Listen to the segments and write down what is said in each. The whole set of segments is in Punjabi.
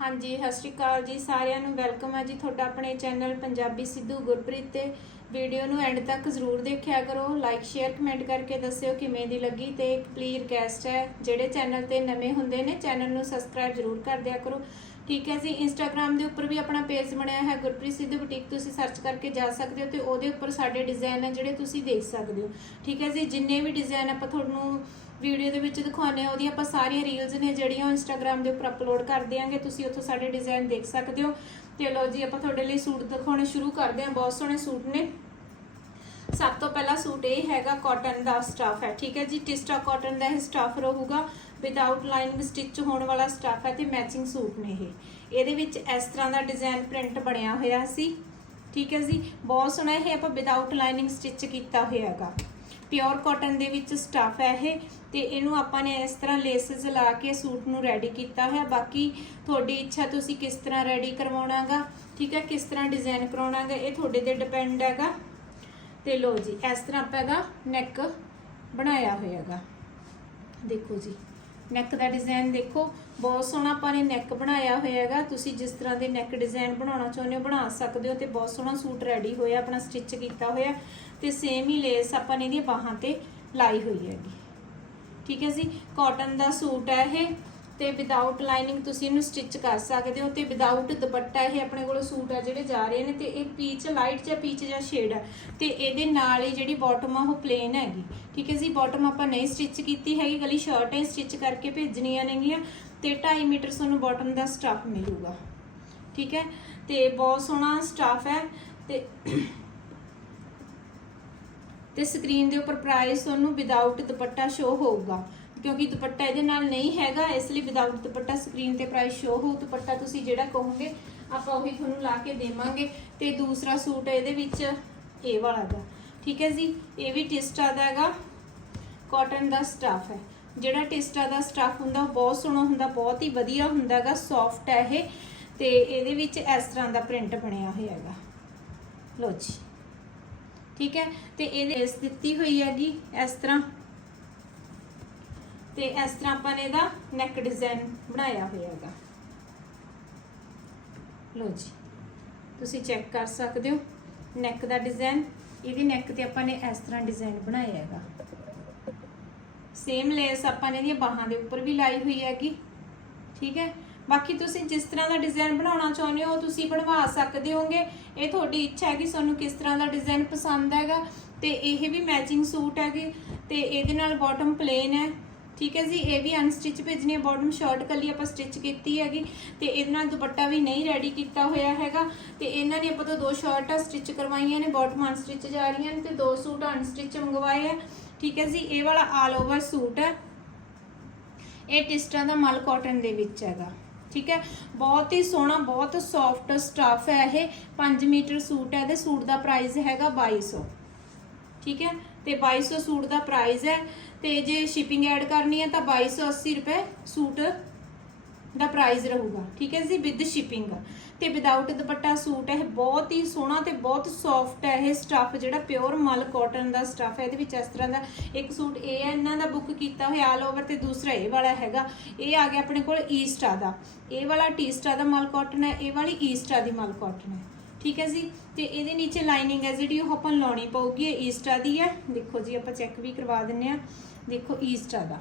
ਹਾਂਜੀ, ਸਤਿ ਸ਼੍ਰੀ ਅਕਾਲ ਜੀ ਸਾਰਿਆਂ ਨੂੰ। ਵੈਲਕਮ ਹੈ ਜੀ ਤੁਹਾਡਾ ਆਪਣੇ ਚੈਨਲ ਪੰਜਾਬੀ ਸਿੱਧੂ ਗੁਰਪ੍ਰੀਤ ਤੇ। ਵੀਡੀਓ ਨੂੰ ਐਂਡ ਤੱਕ ਜ਼ਰੂਰ ਦੇਖਿਆ ਕਰੋ। ਲਾਈਕ ਸ਼ੇਅਰ ਕਮੈਂਟ ਕਰਕੇ ਦੱਸਿਓ ਕਿਵੇਂ ਦੀ ਲੱਗੀ ਤੇ ਇੱਕ ਪਲੀਜ਼ ਰਿਕਵੈਸਟ ਹੈ, ਜਿਹੜੇ ਚੈਨਲ ਤੇ ਨਵੇਂ ਹੁੰਦੇ ਨੇ, ਚੈਨਲ ਨੂੰ ਸਬਸਕ੍ਰਾਈਬ ਜ਼ਰੂਰ ਕਰ ਦਿਆ ਕਰੋ। ਠੀਕ ਹੈ ਜੀ ਇੰਸਟਾਗ੍ਰam ਦੇ ਉੱਪਰ ਵੀ ਆਪਣਾ ਪੇਜ ਬਣਿਆ ਹੈ, ਗੁਰਪ੍ਰੀਤ ਸਿੱਧੂ ਬੁਟੀਕ ਤੁਸੀਂ ਸਰਚ ਕਰਕੇ ਜਾ ਸਕਦੇ ਹੋ ਤੇ ਉਹਦੇ ਉੱਪਰ ਸਾਡੇ ਡਿਜ਼ਾਈਨ ਹੈ ਜਿਹੜੇ ਤੁਸੀਂ ਦੇਖ ਸਕਦੇ ਹੋ। ਠੀਕ ਹੈ ਜੀ, ਜਿੰਨੇ ਵੀ ਡਿਜ਼ਾਈਨ ਆਪਾਂ ਤੁਹਾਨੂੰ ਵੀਡੀਓ ਦੇ ਵਿੱਚ ਦਿਖਾਉਂਦੇ ਆ ਉਹਦੀ ਆਪਾਂ ਸਾਰੀਆਂ ਰੀਲਸ ਨੇ ਜਿਹੜੀਆਂ ਉਹ ਇੰਸਟਾਗ੍ਰam ਦੇ ਉੱਪਰ ਅਪਲੋਡ ਕਰ ਦਿਆਂਗੇ, ਤੁਸੀਂ ਉੱਥੋਂ ਸਾਡੇ ਡਿਜ਼ਾਈਨ ਦੇਖ ਸਕਦੇ ਹੋ। ਤੇ ਲਓ ਜੀ, ਆਪਾਂ ਤੁਹਾਡੇ ਲਈ ਸੂਟ ਦਿਖਾਉਣੇ ਸ਼ੁਰੂ ਕਰਦੇ ਹਾਂ, ਬਹੁਤ ਸੋਹਣੇ ਸੂਟ ਨੇ। ਸਭ ਤੋਂ ਪਹਿਲਾ ਸੂਟ ਇਹ ਹੈਗਾ ਕਾਟਨ ਦਾ ਸਟਾਫ ਹੈ, ਠੀਕ ਹੈ ਜੀ? ਟਿਸਟਾ ਕਾਟਨ ਦਾ ਇਹ ਸਟਾਫ ਰਹੂਗਾ। ਵਿਦਆਊਟ ਲਾਈਨਿੰਗ ਸਟਿਚ ਹੋਣ ਵਾਲਾ ਸਟਾਫ ਹੈ ਤੇ ਮੈਚਿੰਗ ਸੂਟ ਨੇ ਇਹ। ਇਹਦੇ ਵਿੱਚ ਇਸ ਤਰ੍ਹਾਂ ਦਾ ਡਿਜ਼ਾਈਨ ਪ੍ਰਿੰਟ ਬਣਿਆ ਹੋਇਆ ਸੀ, ਠੀਕ ਹੈ ਜੀ? ਬਹੁਤ ਸੋਹਣਾ ਇਹ ਆਪਾਂ ਵਿਦਆਊਟ ਲਾਈਨਿੰਗ ਸਟਿਚ ਕੀਤਾ ਹੋਇਆ ਹੈਗਾ। ਪਿਓਰ ਕਾਟਨ ਦੇ ਵਿੱਚ ਸਟਾਫ ਹੈ ਇਹ ਤੇ ਇਹਨੂੰ ਆਪਾਂ ਨੇ ਇਸ ਤਰ੍ਹਾਂ ਲੇਸਿਸ ਲਾ ਕੇ ਸੂਟ ਨੂੰ ਰੈਡੀ ਕੀਤਾ ਹੋਇਆ। ਬਾਕੀ ਤੁਹਾਡੀ ਇੱਛਾ ਤੁਸੀਂ ਕਿਸ ਤਰ੍ਹਾਂ ਰੈਡੀ ਕਰਵਾਉਣਾਗਾ, ਠੀਕ ਹੈ, ਕਿਸ ਤਰ੍ਹਾਂ ਡਿਜ਼ਾਈਨ ਕਰਾਉਣਾਗਾ, ਇਹ ਤੁਹਾਡੇ ਤੇ ਡਿਪੈਂਡ ਹੈਗਾ। ਤੇ ਲੋ ਜੀ, ਇਸ ਤਰ੍ਹਾਂ ਆਪਾਂ ਇਹਦਾ ਨੈਕ ਬਣਾਇਆ ਹੋਇਆ ਦੇਖੋ ਜੀ। ਨੈਕ ਦਾ ਡਿਜ਼ਾਈਨ ਦੇਖੋ। ਬਹੁਤ ਸੋਹਣਾ ਆਪਾਂ ਨੇ ਨੈਕ ਬਣਾਇਆ ਹੋਇਆ ਹੈਗਾ। ਤੁਸੀਂ ਜਿਸ ਤਰ੍ਹਾਂ ਦੇ ਨੈਕ ਡਿਜ਼ਾਈਨ ਬਣਾਉਣਾ ਚਾਹੁੰਦੇ ਹੋ, ਬਣਾ ਸਕਦੇ ਹੋ ਤੇ ਬਹੁਤ ਸੋਹਣਾ ਸੂਟ ਰੈਡੀ ਹੋਇਆ, ਆਪਣਾ ਸਟਿਚ ਕੀਤਾ ਹੋਇਆ। ਤੇ ਸੇਮ ਹੀ ਲੇਸ ਆਪਾਂ ਨੇ ਇਹਦੀਆਂ ਬਾਹਾਂ ਤੇ ਲਾਈ ਹੋਈ ਹੈਗੀ। ਠੀਕ ਹੈ ਜੀ? ਕਾਟਨ ਦਾ ਸੂਟ ਹੈ ਇਹ। ਤੇ ਵਿਦਆਊਟ ਲਾਈਨਿੰਗ ਤੁਸੀਂ ਇਹਨੂੰ ਸਟਿਚ ਕਰ ਸਕਦੇ ਹੋ ਤੇ ਵਿਦਆਊਟ ਦੁਪੱਟਾ ਇਹ ਆਪਣੇ ਕੋਲ ਸੂਟ ਆ ਜਿਹੜੇ ਜਾ ਰਹੇ ਨੇ ਤੇ ਇਹ ਪੀਚ ਲਾਈਟ ਜਾਂ ਪੀਚ ਜਾਂ ਸ਼ੇਡ ਹੈ ਤੇ ਇਹਦੇ ਨਾਲ ਹੀ ਜਿਹੜੀ ਬਾਟਮ ਆ ਉਹ ਪਲੇਨ ਹੈਗੀ। ਠੀਕ ਹੈ ਜੀ? ਬਾਟਮ ਆਪਾਂ ਨਹੀਂ ਸਟਿਚ ਕੀਤੀ ਹੈਗੀ, ਗਲੀ ਸ਼ਰਟ ਹੀ ਸਟਿਚ ਕਰਕੇ ਭੇਜਣੀਆਂ ਨੇਗੀਆਂ ਤੇ 2.5 ਮੀਟਰ ਤੁਹਾਨੂੰ ਬਾਟਮ ਦਾ ਸਟਾਫ ਮਿਲੂਗਾ। ਠੀਕ ਹੈ? ਤੇ ਬਹੁਤ ਸੋਹਣਾ ਸਟਾਫ ਹੈ ਤੇ ਤੇ ਸਕਰੀਨ ਦੇ ਉੱਪਰ ਪ੍ਰਾਈਸ ਤੁਹਾਨੂੰ ਵਿਦਆਊਟ ਦੁਪੱਟਾ ਸ਼ੋ ਹੋਊਗਾ। ਕਿਉਂਕਿ ਦੁਪੱਟਾ ਇਹਦੇ ਨਾਲ ਨਹੀਂ ਹੈਗਾ, ਇਸ ਲਈ ਵਿਦਆਊਟ ਦੁਪੱਟਾ ਸਕਰੀਨ ਤੇ ਪ੍ਰਾਈਸ ਸ਼ੋ ਹੋ ਦੁਪੱਟਾ ਤੁਸੀਂ ਜਿਹੜਾ ਕਹੋਗੇ, ਆਪਾਂ ਉਹੀ ਤੁਹਾਨੂੰ ਲਾ ਕੇ ਦੇਵਾਂਗੇ। ਤੇ ਦੂਸਰਾ ਸੂਟ ਇਹਦੇ ਵਿੱਚ ਇਹ ਵਾਲਾ ਦਾ। ਠੀਕ ਹੈ ਜੀ? ਇਹ ਵੀ ਟਿਸਟਾ ਦਾ ਹੈਗਾ। ਕਾਟਨ ਦਾ ਸਟਾਫ ਹੈ। ਜਿਹੜਾ ਟਿਸਟਾ ਦਾ ਸਟਾਫ ਹੁੰਦਾ, ਉਹ ਬਹੁਤ ਸੋਹਣਾ ਹੁੰਦਾ, ਬਹੁਤ ਹੀ ਵਧੀਆ ਹੁੰਦਾ ਹੈਗਾ ਸੌਫਟ ਹੈ ਇਹ। ਤੇ ਇਹਦੇ ਵਿੱਚ ਇਸ ਤਰ੍ਹਾਂ ਦਾ ਪ੍ਰਿੰਟ ਬਣਿਆ ਹੋਇਆ ਹੈਗਾ। ਲੋ ਜੀ। ਠੀਕ ਹੈ? ਤੇ ਇਹਦੇ ਇਸ ਦਿੱਤੀ ਹੋਈ ਹੈਗੀ ਇਸ ਤਰ੍ਹਾਂ। ਤੇ ਇਸ ਤਰ੍ਹਾਂ ਆਪਾਂ ਨੇ ਇਹਦਾ ਨੈਕ ਡਿਜ਼ਾਈਨ ਬਣਾਇਆ ਹੋਇਆ ਹੈਗਾ। ਲੋ ਜੀ, ਤੁਸੀਂ ਚੈੱਕ ਕਰ ਸਕਦੇ ਹੋ ਨੈਕ ਦਾ ਡਿਜ਼ਾਈਨ ਇਹਦੀ ਨੈਕ ਤੇ ਆਪਾਂ ਨੇ ਇਸ ਤਰ੍ਹਾਂ ਡਿਜ਼ਾਈਨ ਬਣਾਇਆ ਹੈਗਾ। ਸੇਮ ਲੇਸ ਆਪਾਂ ਨੇ ਇਹਦੀਆਂ ਬਾਹਾਂ ਦੇ ਉੱਪਰ ਵੀ ਲਾਈ ਹੋਈ ਹੈਗੀ, ਠੀਕ ਹੈ? ਬਾਕੀ ਤੁਸੀਂ ਜਿਸ ਤਰ੍ਹਾਂ ਦਾ ਡਿਜ਼ਾਈਨ ਬਣਾਉਣਾ ਚਾਹੁੰਦੇ ਹੋ ਉਹ ਤੁਸੀਂ ਬਣਵਾ ਸਕਦੇ ਹੋਗੇ। ਇਹ ਤੁਹਾਡੀ ਇੱਛਾ ਹੈ ਕਿ ਤੁਹਾਨੂੰ ਕਿਸ ਤਰ੍ਹਾਂ ਦਾ ਡਿਜ਼ਾਈਨ ਪਸੰਦ ਹੈਗਾ। ਤੇ ਇਹ ਵੀ ਮੈਚਿੰਗ ਸੂਟ ਹੈਗੇ, ਤੇ ਇਹਦੇ ਨਾਲ ਬਾਟਮ ਪਲੇਨ ਹੈ। ਠੀਕ ਹੈ ਜੀ, ਇਹ ਵੀ ਅਨਸਟਿਚ ਭੇਜਣੀ ਹੈ ਬਾਟਮ ਸ਼ਾਰਟ ਕੱਲੀ ਆਪਾਂ ਸਟਿਚ ਕੀਤੀ ਹੈਗੀ, ਤੇ ਇਹਦੇ ਨਾਲ ਦੁਪੱਟਾ ਵੀ ਨਹੀਂ ਰੈਡੀ ਕੀਤਾ ਹੋਇਆ ਹੈਗਾ, ਤੇ ਇਹਨਾਂ ਨੇ ਆਪਾਂ ਤੋਂ ਦੋ ਸ਼ਰਟਾਂ ਸਟਿਚ ਕਰਵਾਈਆਂ ਨੇ ਬਾਟਮ ਅਨਸਟਿਚ ਜਾ ਰਹੀਆਂ ਨੇ, ਤੇ ਦੋ ਸੂਟ ਅਨਸਟਿਚ ਮੰਗਵਾਏ ਆ। ਠੀਕ ਹੈ ਜੀ, ਇਹ ਵਾਲਾ ਆਲ ਓਵਰ ਸੂਟ ਹੈ। ਇਹ ਟਿਸਟਾਂ ਦਾ ਮਲ ਕਾਟਨ ਦੇ ਵਿੱਚ ਹੈਗਾ। ਠੀਕ ਹੈ, ਬਹੁਤ ਹੀ ਸੋਹਣਾ, ਬਹੁਤ ਸੌਫਟ ਸਟਫ ਹੈ ਇਹ 5 ਮੀਟਰ ਸੂਟ ਹੈ, ਇਹਦੇ ਸੂਟ ਦਾ ਪ੍ਰਾਈਸ ਹੈਗਾ 2200 ਠੀਕ ਹੈ, ਤੇ 2200 ਸੂਟ ਦਾ ਪ੍ਰਾਈਸ ਹੈ। ਤੇ ਜੇ ਸ਼ਿਪਿੰਗ ਐਡ ਕਰਨੀ ਹੈ ਤਾਂ 2280 ਰੁਪਏ ਸੂਟ ਦਾ ਪ੍ਰਾਈਸ ਰਹੂਗਾ, ਠੀਕ ਹੈ ਜੀ ਵਿਦ ਸ਼ਿਪਿੰਗ ਤੇ ਵਿਦਆਊਟ ਦੁਪੱਟਾ ਸੂਟ ਹੈ ਬਹੁਤ ਹੀ ਸੋਹਣਾ ਤੇ ਬਹੁਤ ਸੌਫਟ ਹੈ, ਇਹ ਸਟਫ ਜਿਹੜਾ ਪਿਓਰ ਮਲ ਕਾਟਨ ਦਾ ਸਟਫ ਹੈ, ਇਹਦੇ ਵਿੱਚ ਇਸ ਤਰ੍ਹਾਂ ਦਾ ਇੱਕ ਸੂਟ ਇਹ ਹੈ, ਇਹਨਾਂ ਦਾ ਬੁੱਕ ਕੀਤਾ ਹੋਇਆ ਆਲ ਓਵਰ ਤੇ ਦੂਸਰਾ ਇਹ ਵਾਲਾ ਹੈਗਾ, ਇਹ ਆ ਗਿਆ ਆਪਣੇ ਕੋਲ ਈਸਟਾ ਦਾ। ਇਹ ਵਾਲਾ ਟੀਸਟਾ ਦਾ ਮਲ ਕਾਟਨ ਹੈ, ਇਹ ਵਾਲੀ ਈਸਟਾ ਦੀ ਮਲ ਕਾਟਨ ਹੈ। ਠੀਕ ਹੈ ਜੀ? ਤੇ ਇਹਦੇ ਨੀਚੇ ਲਾਈਨਿੰਗ ਹੈ ਜਿਹੜੀ, ਉਹ ਆਪਾਂ ਲਾਉਣੀ ਪਊਗੀ ਈਸਟਾ ਦੀ ਹੈ। ਦੇਖੋ ਜੀ, ਆਪਾਂ ਚੈੱਕ ਵੀ ਕਰਵਾ ਦਿੰਨੇ ਆ ਦੇਖੋ ਈਸਟਾ ਦਾ।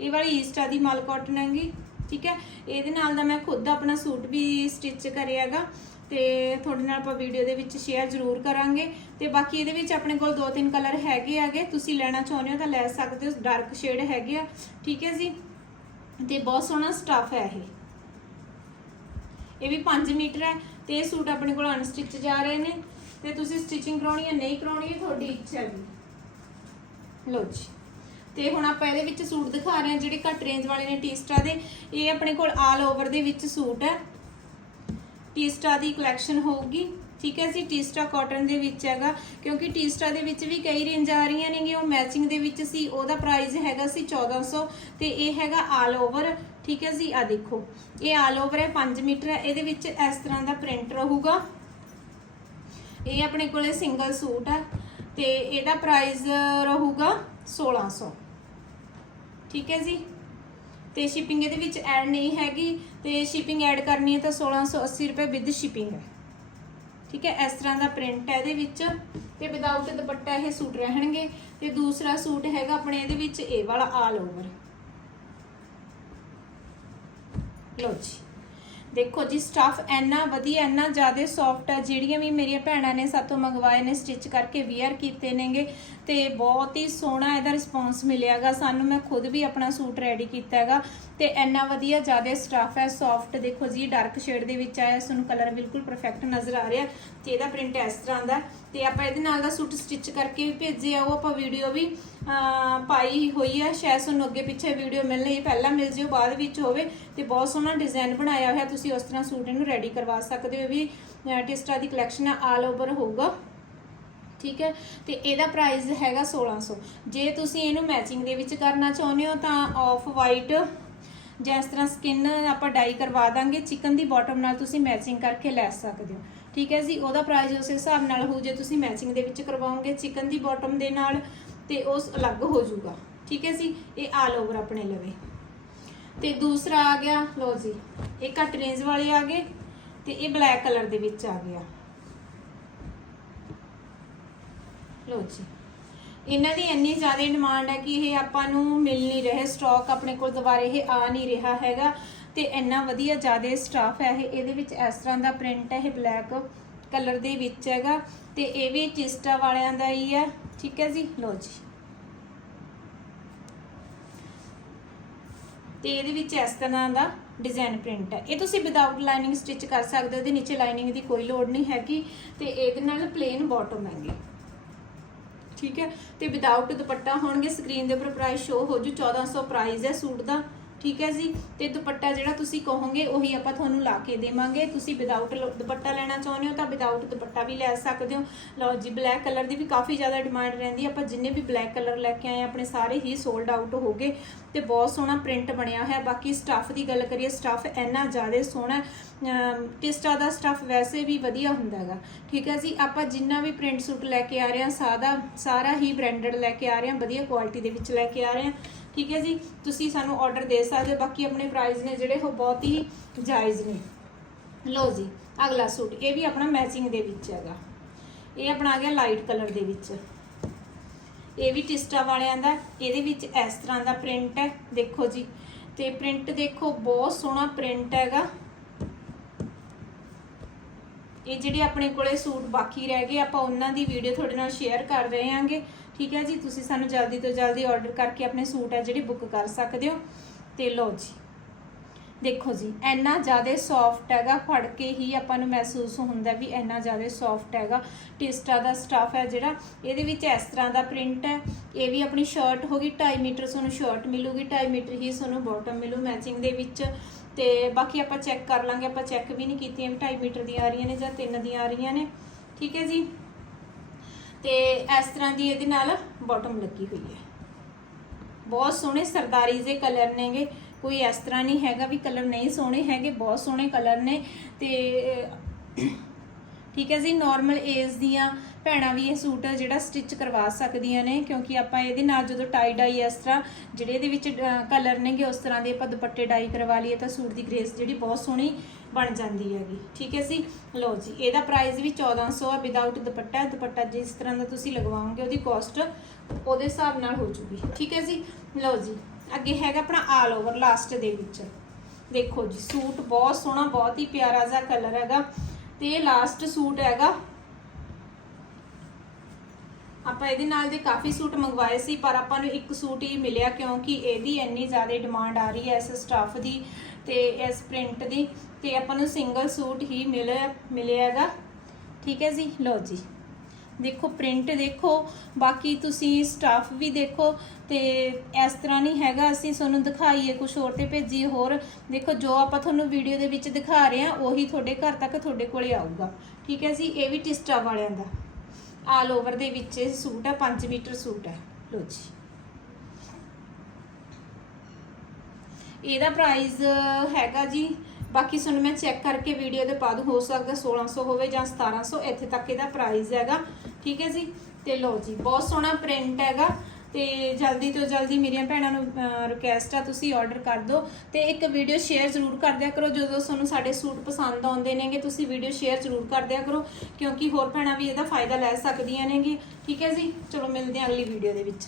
ਇਹ ਵਾਲੀ ਈਸਟਾ ਦੀ ਮਲ ਕਾਟਨ ਹੈਗੀ, ਠੀਕ ਹੈ? ਇਹਦੇ ਨਾਲ ਦਾ ਮੈਂ ਖੁਦ ਆਪਣਾ ਸੂਟ ਵੀ ਸਟਿਚ ਕਰਿਆਗਾ ਤੇ ਤੁਹਾਡੇ ਨਾਲ ਆਪਾਂ ਵੀਡੀਓ ਦੇ ਵਿੱਚ ਸ਼ੇਅਰ ਜ਼ਰੂਰ ਕਰਾਂਗੇ। ਤੇ ਬਾਕੀ ਇਹਦੇ ਵਿੱਚ ਆਪਣੇ ਕੋਲ ਦੋ ਤਿੰਨ ਕਲਰ ਹੈਗੇ। ਆਗੇ ਤੁਸੀਂ ਲੈਣਾ ਚਾਹੁੰਦੇ ਹੋ ਤਾਂ ਲੈ ਸਕਦੇ ਹੋ। ਡਾਰਕ ਸ਼ੇਡ ਹੈਗੇ ਆ, ਠੀਕ ਹੈ ਜੀ? ਤੇ ਬਹੁਤ ਸੋਹਣਾ ਸਟਫ ਹੈ ਇਹ। ਇਹ ਵੀ 5 ਮੀਟਰ ਹੈ। ਤੇ ਇਹ ਸੂਟ ਆਪਣੇ ਕੋਲ ਅਨਸਟਿਚ ਜਾ ਰਹੇ ਨੇ ਤੇ ਤੁਸੀਂ ਸਟਿਚਿੰਗ ਕਰਾਉਣੀ ਹੈ ਨਹੀਂ ਕਰਾਉਣੀ ਹੈ ਤੁਹਾਡੀ ਇੱਛਾ ਹੈ ਲੋ ਜੀ। ਤੇ ਹੁਣ ਆਪਾਂ ਇਹਦੇ ਵਿੱਚ ਸੂਟ ਦਿਖਾ ਰਹੇ ਹਾਂ ਜਿਹੜੇ ਘੱਟ ਰੇਂਜ ਵਾਲੇ ਨੇ ਟੀਸਟਾ ਦੇ। ਇਹ ਆਪਣੇ ਕੋਲ ਆਲ ਓਵਰ ਦੇ ਵਿੱਚ ਸੂਟ ਹੈ। ਟੀਸਟਾ ਦੀ ਕਲੈਕਸ਼ਨ ਹੋਊਗੀ। ਠੀਕ ਹੈ ਜੀ ਟੀਸਟਾ ਕਾਟਨ ਦੇ ਵਿੱਚ ਹੈਗਾ, ਕਿਉਂਕਿ ਟੀਸਟਾ ਦੇ ਵਿੱਚ ਵੀ ਕਈ ਰੇਂਜ ਆ ਰਹੀਆਂ ਨੇਗੀਆਂ, ਉਹ ਮੈਚਿੰਗ ਦੇ ਵਿੱਚ ਸੀ, ਉਹਦਾ ਪ੍ਰਾਈਸ ਹੈਗਾ ਸੀ 1400 ਤੇ ਇਹ ਹੈਗਾ ਆਲ ਓਵਰ ਠੀਕ ਹੈ ਜੀ, ਆ ਦੇਖੋ, ਇਹ ਆਲ ਓਵਰ ਹੈ 5 ਮੀਟਰ ਹੈ, ਇਹਦੇ ਵਿੱਚ ਇਸ ਤਰ੍ਹਾਂ ਦਾ ਪ੍ਰਿੰਟ ਰਹੂਗਾ। ਇਹ ਆਪਣੇ ਕੋਲੇ ਸਿੰਗਲ ਸੂਟ ਹੈ, ਤੇ ਇਹਦਾ ਪ੍ਰਾਈਸ ਰਹੂਗਾ 1600 ਠੀਕ ਹੈ ਜੀ। ਤੇ ਸ਼ਿਪਿੰਗ ਇਹਦੇ ਵਿੱਚ ਐਡ ਨਹੀਂ ਹੈਗੀ, ਤੇ ਸ਼ਿਪਿੰਗ ਐਡ ਕਰਨੀ ਹੈ ਤਾਂ 1680 ਰੁਪਏ ਵਿਦ ਸ਼ਿਪਿੰਗ ਹੈ। ਠੀਕ ਹੈ, ਇਸ ਤਰ੍ਹਾਂ ਦਾ ਪ੍ਰਿੰਟ ਹੈ ਇਹਦੇ ਵਿੱਚ ਤੇ ਵਿਦਆਊਟ ਦੁਪੱਟਾ ਇਹ ਸੂਟ ਰਹਿਣਗੇ ਤੇ ਦੂਸਰਾ ਸੂਟ ਹੈਗਾ ਆਪਣੇ ਇਹਦੇ ਵਿੱਚ ਇਹ ਵਾਲਾ ਆਲ ਓਵਰ ਲੋ ਜੀ। ਦੇਖੋ ਜੀ ਸਟਫ ਇੰਨਾ ਵਧੀਆ, ਇੰਨਾ ਜ਼ਿਆਦਾ ਸੌਫਟ ਹੈ ਜਿਹੜੀਆਂ ਵੀ ਮੇਰੀਆਂ ਭੈਣਾਂ ਨੇ ਸਾਤੋਂ ਮੰਗਵਾਏ ਨੇ ਸਟਿਚ ਕਰਕੇ ਵੀਅਰ ਕੀਤੇ ਨੇਗੇ, ਤੇ ਬਹੁਤ ਹੀ ਸੋਹਣਾ ਇਹਦਾ ਰਿਸਪੌਂਸ ਮਿਲਿਆਗਾ। ਸਾਨੂੰ ਮੈਂ ਖੁਦ ਵੀ ਆਪਣਾ ਸੂਟ ਰੈਡੀ ਕੀਤਾ ਹੈਗਾ, ਤੇ ਇੰਨਾ ਵਧੀਆ ਜ਼ਿਆਦਾ ਸਟਫ ਹੈ ਸੌਫਟ ਦੇਖੋ ਜੀ ਡਾਰਕ ਸ਼ੇਡ ਦੇ ਵਿੱਚ ਆਇਆ ਸਾਨੂੰ ਕਲਰ ਬਿਲਕੁਲ ਪਰਫੈਕਟ ਨਜ਼ਰ ਆ ਰਿਹਾ, ਤੇ ਇਹਦਾ ਪ੍ਰਿੰਟ ਇਸ ਤਰ੍ਹਾਂ ਦਾ ਤੇ ਆਪਾਂ ਇਹਦੇ ਨਾਲ ਦਾ ਸੂਟ ਸਟਿਚ ਕਰਕੇ ਵੀ ਭੇਜਿਆ ਉਹ ਆਪਾਂ ਵੀਡੀਓ ਵੀ ਪਾਈ ਹੋਈ ਹੈ ਸ਼ਾਇਦ ਤੁਹਾਨੂੰ ਅੱਗੇ ਪਿੱਛੇ ਵੀਡੀਓ ਮਿਲਣੀ ਪਹਿਲਾਂ ਮਿਲ ਜਿਓ, ਬਾਅਦ ਵਿੱਚ ਹੋਵੇ। ਤੇ ਬਹੁਤ ਸੋਹਣਾ ਡਿਜ਼ਾਈਨ ਬਣਾਇਆ ਹੋਇਆ, ਤੁਸੀਂ ਉਸ ਤਰ੍ਹਾਂ ਸੂਟ ਇਹਨੂੰ ਰੈਡੀ ਕਰਵਾ ਸਕਦੇ ਹੋ ਵੀ ਟਿਸਟਾ ਦੀ ਕਲੈਕਸ਼ਨ ਆਲ ਓਵਰ ਹੋਊਗਾ। ਠੀਕ ਹੈ? ਤੇ ਇਹਦਾ ਪ੍ਰਾਈਸ ਹੈਗਾ 1600 ਜੇ ਤੁਸੀਂ ਇਹਨੂੰ ਮੈਚਿੰਗ ਦੇ ਵਿੱਚ ਕਰਨਾ ਚਾਹੁੰਦੇ ਹੋ ਤਾਂ ਆਫ ਵਾਈਟ ਜਾਂ ਇਸ ਤਰ੍ਹਾਂ ਸਕਿਨ ਆਪਾਂ ਡਾਈ ਕਰਵਾ ਦਾਂਗੇ ਚਿਕਨ ਦੀ ਬਾਟਮ ਨਾਲ ਤੁਸੀਂ ਮੈਚਿੰਗ ਕਰਕੇ ਲੈ ਸਕਦੇ ਹੋ। ਠੀਕ ਹੈ ਜੀ? ਉਹਦਾ ਪ੍ਰਾਈਸ ਉਸ ਹਿਸਾਬ ਨਾਲ ਹੋਊ, ਜੇ ਤੁਸੀਂ ਮੈਚਿੰਗ ਦੇ ਵਿੱਚ ਕਰਵਾਓਗੇ ਚਿਕਨ ਦੀ ਬਾਟਮ ਦੇ ਨਾਲ, ਤੇ ਉਸ ਅਲੱਗ ਹੋ ਜਾਊਗਾ ਠੀਕ ਹੈ ਜੀ? ਇਹ ਆਲ ਓਵਰ ਆਪਣੇ ਲਵੇ। ਤੇ ਦੂਸਰਾ ਆ ਗਿਆ ਲੋ ਜੀ, ਇਹ ਘੱਟ ਰੇਂਜ ਵਾਲੇ ਆ ਗਏ, ਤੇ ਇਹ ਬਲੈਕ ਕਲਰ ਦੇ ਵਿੱਚ ਆ ਗਿਆ। ਲੋ ਜੀ। ਇਹਨਾਂ ਦੀ ਇੰਨੀ ਜ਼ਿਆਦਾ ਡਿਮਾਂਡ ਹੈ ਕਿ ਇਹ ਆਪਾਂ ਨੂੰ ਮਿਲ ਨਹੀਂ ਰਹੇ ਸਟਾਕ ਆਪਣੇ ਕੋਲ ਦੁਬਾਰੇ ਇਹ ਆ ਨਹੀਂ ਰਿਹਾ ਹੈਗਾ ਤੇ ਇੰਨਾ ਵਧੀਆ ਜ਼ਿਆਦਾ ਸਟਾਫ ਹੈ ਇਹ। ਇਹਦੇ ਵਿੱਚ ਇਸ ਤਰ੍ਹਾਂ ਦਾ ਪ੍ਰਿੰਟ ਹੈ, ਇਹ ਬਲੈਕ ਕਲਰ ਦੇ ਵਿੱਚ ਹੈਗਾ ਤੇ ਇਹ ਵੀ ਟਿਸਟਾ ਵਾਲਿਆਂ ਦਾ ਹੀ ਹੈ। ਠੀਕ ਹੈ ਜੀ? ਲੋ ਜੀ। ਤੇ ਇਹਦੇ ਵਿੱਚ ਇਸ ਤਰ੍ਹਾਂ ਦਾ ਡਿਜ਼ਾਈਨ ਪ੍ਰਿੰਟ ਹੈ। ਇਹ ਤੁਸੀਂ ਵਿਦਆਊਟ ਲਾਈਨਿੰਗ ਸਟਿਚ ਕਰ ਸਕਦੇ ਹੋ, ਇਹਦੇ ਨੀਚੇ ਲਾਈਨਿੰਗ ਦੀ ਕੋਈ ਲੋੜ ਨਹੀਂ ਹੈਗੀ ਤੇ ਇਹਦੇ ਨਾਲ ਪਲੇਨ ਬਾਟਮ ਹੈਗੀ। ਠੀਕ ਹੈ? ਤੇ ਵਿਦਆਊਟ ਦੁਪੱਟਾ ਹੋਣਗੇ ਸਕਰੀਨ ਦੇ ਉੱਪਰ ਪ੍ਰਾਈਸ ਸ਼ੋ ਹੋ ਜੂ 1400 ਪ੍ਰਾਈਸ ਹੈ ਸੂਟ ਦਾ ਠੀਕ ਹੈ ਜੀ? ਤੇ ਦੁਪੱਟਾ ਜਿਹੜਾ ਤੁਸੀਂ ਕਹੋਗੇ ਉਹੀ ਆਪਾਂ ਤੁਹਾਨੂੰ ਲਾ ਕੇ ਦੇਵਾਂਗੇ। ਤੁਸੀਂ ਵਿਦਆਊਟ ਦੁਪੱਟਾ ਲੈਣਾ ਚਾਹੁੰਦੇ ਹੋ ਤਾਂ ਵਿਦਆਊਟ ਦੁਪੱਟਾ ਵੀ ਲੈ ਸਕਦੇ ਹੋ। ਲਓ ਜੀ ਬਲੈਕ ਕਲਰ ਦੀ ਵੀ ਕਾਫੀ ਜ਼ਿਆਦਾ ਡਿਮਾਂਡ ਰਹਿੰਦੀ ਆਪਾਂ ਜਿੰਨੇ ਵੀ ਬਲੈਕ ਕਲਰ ਲੈ ਕੇ ਆਏ ਹਾਂ, ਆਪਣੇ ਸਾਰੇ ਹੀ ਸੋਲਡ ਆਊਟ ਹੋ ਗਏ। ਤੇ ਬਹੁਤ ਸੋਹਣਾ ਪ੍ਰਿੰਟ ਬਣਿਆ ਹੋਇਆ। ਬਾਕੀ ਸਟੱਫ ਦੀ ਗੱਲ ਕਰੀਏ ਸਟੱਫ ਇੰਨਾ ਜ਼ਿਆਦਾ ਸੋਹਣਾ ਅਮ, ਟਿਸਟਾ ਦਾ ਸਟੱਫ ਵੈਸੇ ਵੀ ਵਧੀਆ ਹੁੰਦਾ ਹੈਗਾ। ਠੀਕ ਹੈ ਜੀ ਆਪਾਂ ਜਿੰਨਾ ਵੀ ਪ੍ਰਿੰਟ ਸੂਟ ਲੈ ਕੇ ਆ ਰਹੇ ਹਾਂ ਸਾਦਾ ਸਾਰਾ ਹੀ ਬ੍ਰਾਂਡਡ ਲੈ ਕੇ ਆ ਰਹੇ ਹਾਂ ਵਧੀਆ ਕੁਆਲਿਟੀ ਦੇ ਵਿੱਚ ਲੈ ਕੇ ਆ ਰਹੇ ਹਾਂ। ਠੀਕ ਹੈ ਜੀ ਤੁਸੀਂ ਸਾਨੂੰ ਆਰਡਰ ਦੇ ਸਕਦੇ ਹੋ। ਬਾਕੀ ਆਪਣੇ ਪ੍ਰਾਈਸ ਨੇ ਜਿਹੜੇ ਉਹ ਬਹੁਤ ਹੀ ਜਾਇਜ਼ ਨੇ। ਲਓ ਜੀ ਅਗਲਾ ਸੂਟ ਇਹ ਵੀ ਆਪਣਾ ਮੈਚਿੰਗ ਦੇ ਵਿੱਚ ਹੈਗਾ। ਇਹ ਆਪਣਾ ਆ ਗਿਆ ਲਾਈਟ ਕਲਰ ਦੇ ਵਿੱਚ। ਇਹ ਵੀ ਟਿਸਟਾ ਵਾਲਿਆਂ ਦਾ, ਇਹਦੇ ਵਿੱਚ ਇਸ ਤਰ੍ਹਾਂ ਦਾ ਪ੍ਰਿੰਟ ਹੈ, ਦੇਖੋ ਜੀ। ਤੇ ਪ੍ਰਿੰਟ ਦੇਖੋ, ਬਹੁਤ ਸੋਹਣਾ ਪ੍ਰਿੰਟ ਹੈਗਾ। ਇਹ ਜਿਹੜੇ ਆਪਣੇ ਕੋਲੇ ਸੂਟ ਬਾਕੀ ਰਹਿ ਗਏ, ਆਪਾਂ ਉਹਨਾਂ ਦੀ ਵੀਡੀਓ ਤੁਹਾਡੇ ਨਾਲ ਸ਼ੇਅਰ ਕਰ ਰਹੇ ਹਾਂਗੇ। ਠੀਕ ਹੈ ਜੀ, ਤੁਸੀਂ ਸਾਨੂੰ ਜਲਦੀ ਤੋਂ ਜਲਦੀ ਆਰਡਰ ਕਰਕੇ ਆਪਣੇ ਸੂਟ ਹੈ ਜਿਹੜੇ ਬੁੱਕ ਕਰ ਸਕਦੇ ਹੋ। ਤੇ ਲਓ ਜੀ। ਦੇਖੋ ਜੀ, ਇੰਨਾ ਜ਼ਿਆਦਾ ਸੌਫਟ ਹੈਗਾ, ਫੜ ਕੇ ਹੀ ਆਪਾਂ ਨੂੰ ਮਹਿਸੂਸ ਹੁੰਦਾ ਵੀ ਇੰਨਾ ਜ਼ਿਆਦਾ ਸੌਫਟ ਹੈਗਾ। ਟਿਸਟਾ ਦਾ ਸਟਫ ਹੈ ਜਿਹੜਾ, ਇਹਦੇ ਵਿੱਚ ਇਸ ਤਰ੍ਹਾਂ ਦਾ ਪ੍ਰਿੰਟ ਹੈ। ਇਹ ਵੀ ਆਪਣੀ ਸ਼ਰਟ ਹੋਗੀ 2.5 ਮੀਟਰ ਤੁਹਾਨੂੰ ਸ਼ਰਟ ਮਿਲੂਗੀ 2.5 ਮੀਟਰ ਹੀ ਤੁਹਾਨੂੰ ਬਾਟਮ ਮਿਲੂ ਮੈਚਿੰਗ ਦੇ ਵਿੱਚ। ਤੇ ਬਾਕੀ ਆਪਾਂ ਚੈੱਕ ਕਰ ਲਾਂਗੇ, ਆਪਾਂ ਚੈੱਕ ਵੀ ਨਹੀਂ ਕੀਤੀਆਂ ਵੀ 2.5 ਮੀਟਰ ਦੀਆਂ ਆ ਰਹੀਆਂ ਨੇ ਜਾਂ 3 ਦੀਆਂ ਆ ਰਹੀਆਂ ਨੇ। ਠੀਕ ਹੈ ਜੀ? ਤੇ ਇਸ ਤਰ੍ਹਾਂ ਦੀ ਇਹਦੇ ਨਾਲ ਬਾਟਮ ਲੱਗੀ ਹੋਈ ਹੈ। ਬਹੁਤ ਸੋਹਣੇ ਸਰਦਾਰੀ ਦੇ ਕਲਰ ਨੇਗੇ। ਕੋਈ ਇਸ ਤਰ੍ਹਾਂ ਨਹੀਂ ਹੈਗਾ ਵੀ ਕਲਰ ਨਹੀਂ ਸੋਹਣੇ ਹੈਗੇ, ਬਹੁਤ ਸੋਹਣੇ ਕਲਰ ਨੇ ਤੇ, ਠੀਕ ਹੈ ਜੀ ਨਾਰਮਲ ਏਜ ਦੀਆਂ ਭੈਣਾਂ ਵੀ ਇਹ ਸੂਟ ਜਿਹੜਾ ਸਟਿਚ ਕਰਵਾ ਸਕਦੀਆਂ ਨੇ, ਕਿਉਂਕਿ ਆਪਾਂ ਇਹਦੇ ਨਾਲ ਜਦੋਂ ਟਾਈ ਡਾਈ ਇਸ ਤਰ੍ਹਾਂ, ਜਿਹੜੇ ਇਹਦੇ ਵਿੱਚ ਕਲਰ ਨੇਗੇ, ਉਸ ਤਰ੍ਹਾਂ ਦੇ ਆਪਾਂ ਦੁਪੱਟੇ ਡਾਈ ਕਰਵਾ ਲਈਏ ਤਾਂ ਸੂਟ ਦੀ ਗ੍ਰੇਸ ਜਿਹੜੀ ਬਹੁਤ ਸੋਹਣੀ ਬਣ ਜਾਂਦੀ ਹੈਗੀ। ਠੀਕ ਹੈ ਜੀ? ਲਓ ਜੀ, ਇਹਦਾ ਪ੍ਰਾਈਸ ਵੀ 1400 ਆ ਵਿਦਆਊਟ ਦੁਪੱਟਾ ਦੁਪੱਟਾ ਜਿਸ ਤਰ੍ਹਾਂ ਦਾ ਤੁਸੀਂ ਲਗਵਾਓਗੇ, ਉਹਦੀ ਕਾਸਟ ਉਹਦੇ ਹਿਸਾਬ ਨਾਲ ਹੋ ਜੂਗੀ। ਠੀਕ ਹੈ ਜੀ? ਲਓ ਜੀ ਅੱਗੇ ਹੈਗਾ ਆਪਣਾ ਆਲ ਓਵਰ ਲਾਸਟ ਦੇ ਵਿੱਚ। ਦੇਖੋ ਜੀ, ਸੂਟ ਬਹੁਤ ਸੋਹਣਾ, ਬਹੁਤ ਹੀ ਪਿਆਰਾ ਜਿਹਾ ਕਲਰ ਹੈਗਾ। ਤੇ ਲਾਸਟ ਸੂਟ ਹੈਗਾ। ਆਪਾਂ ਇਹਦੇ ਨਾਲ ਦੇ ਕਾਫੀ ਸੂਟ ਮੰਗਵਾਏ ਸੀ, ਪਰ ਆਪਾਂ ਨੂੰ ਇੱਕ ਸੂਟ ਹੀ ਮਿਲਿਆ ਕਿਉਂਕਿ ਇਹਦੀ ਇੰਨੀ ਜ਼ਿਆਦਾ ਡਿਮਾਂਡ ਆ ਰਹੀ ਹੈ ਇਸ ਸਟਾਫ ਦੀ ਤੇ ਇਸ ਪ੍ਰਿੰਟ ਦੀ ਤੇ ਆਪਾਂ ਨੂੰ ਸਿੰਗਲ ਸੂਟ ਹੀ ਮਿਲਿਆ ਮਿਲਿਆ ਹੈਗਾ। ਠੀਕ ਹੈ ਜੀ? ਲਓ ਜੀ। ਦੇਖੋ ਪ੍ਰਿੰਟ ਦੇਖੋ, ਬਾਕੀ ਤੁਸੀਂ ਸਟਾਫ ਵੀ ਦੇਖੋ ਤੇ ਇਸ ਤਰ੍ਹਾਂ ਨਹੀਂ ਹੈਗਾ, ਅਸੀਂ ਤੁਹਾਨੂੰ ਦਿਖਾਈਏ ਕੁਝ ਹੋਰ ਤੇ ਭੇਜੀਏ, ਹੋਰ ਦੇਖੋ, ਜੋ ਆਪਾਂ ਤੁਹਾਨੂੰ ਵੀਡੀਓ ਦੇ ਵਿੱਚ ਦਿਖਾ ਰਹੇ ਹਾਂ, ਉਹੀ ਤੁਹਾਡੇ ਘਰ ਤੱਕ ਤੁਹਾਡੇ ਕੋਲੇ ਆਊਗਾ। ਠੀਕ ਹੈ ਜੀ? ਇਹ ਵੀ ਟਿਸਟਾ ਵਾਲਿਆਂ ਦਾ। ਆਲ ਓਵਰ ਦੇ ਵਿੱਚ ਇਹ ਸੂਟ ਹੈ 5 ਮੀਟਰ ਸੂਟ ਹੈ। ਲੋ ਜੀ। ਇਹਦਾ ਪ੍ਰਾਈਸ ਹੈਗਾ ਜੀ ਬਾਕੀ ਤੁਹਾਨੂੰ ਮੈਂ ਚੈੱਕ ਕਰਕੇ ਵੀਡੀਓ ਦੇ ਪਾ ਦੂੰ ਹੋ ਸਕਦਾ 1600 ਹੋਵੇ ਜਾਂ 1700 ਇੱਥੇ ਤੱਕ ਇਹਦਾ ਪ੍ਰਾਈਸ ਹੈਗਾ। ਠੀਕ ਹੈ ਜੀ? ਤੇ ਲਓ ਜੀ, ਬਹੁਤ ਸੋਹਣਾ ਪ੍ਰਿੰਟ ਹੈਗਾ। ਤੇ ਜਲਦੀ ਤੋਂ ਜਲਦੀ ਮੇਰੀਆਂ ਭੈਣਾਂ ਨੂੰ ਰਿਕੁਐਸਟ ਆ, ਤੁਸੀਂ ਆਰਡਰ ਕਰ ਦਿਓ। ਤੇ ਇੱਕ ਵੀਡੀਓ ਸ਼ੇਅਰ ਜ਼ਰੂਰ ਕਰ ਦਿਆ ਕਰੋ, ਜਦੋਂ ਤੁਹਾਨੂੰ ਸਾਡੇ ਸੂਟ ਪਸੰਦ ਆਉਂਦੇ ਨੇਗੇ, ਤੁਸੀਂ ਵੀਡੀਓ ਸ਼ੇਅਰ ਜ਼ਰੂਰ ਕਰ ਦਿਆ ਕਰੋ, ਕਿਉਂਕਿ ਹੋਰ ਭੈਣਾਂ ਵੀ ਇਹਦਾ ਫਾਇਦਾ ਲੈ ਸਕਦੀਆਂ ਨੇਗੀ ਠੀਕ ਹੈ ਜੀ? ਚਲੋ ਮਿਲਦੇ ਹਾਂ ਅਗਲੀ ਵੀਡੀਓ ਦੇ ਵਿੱਚ।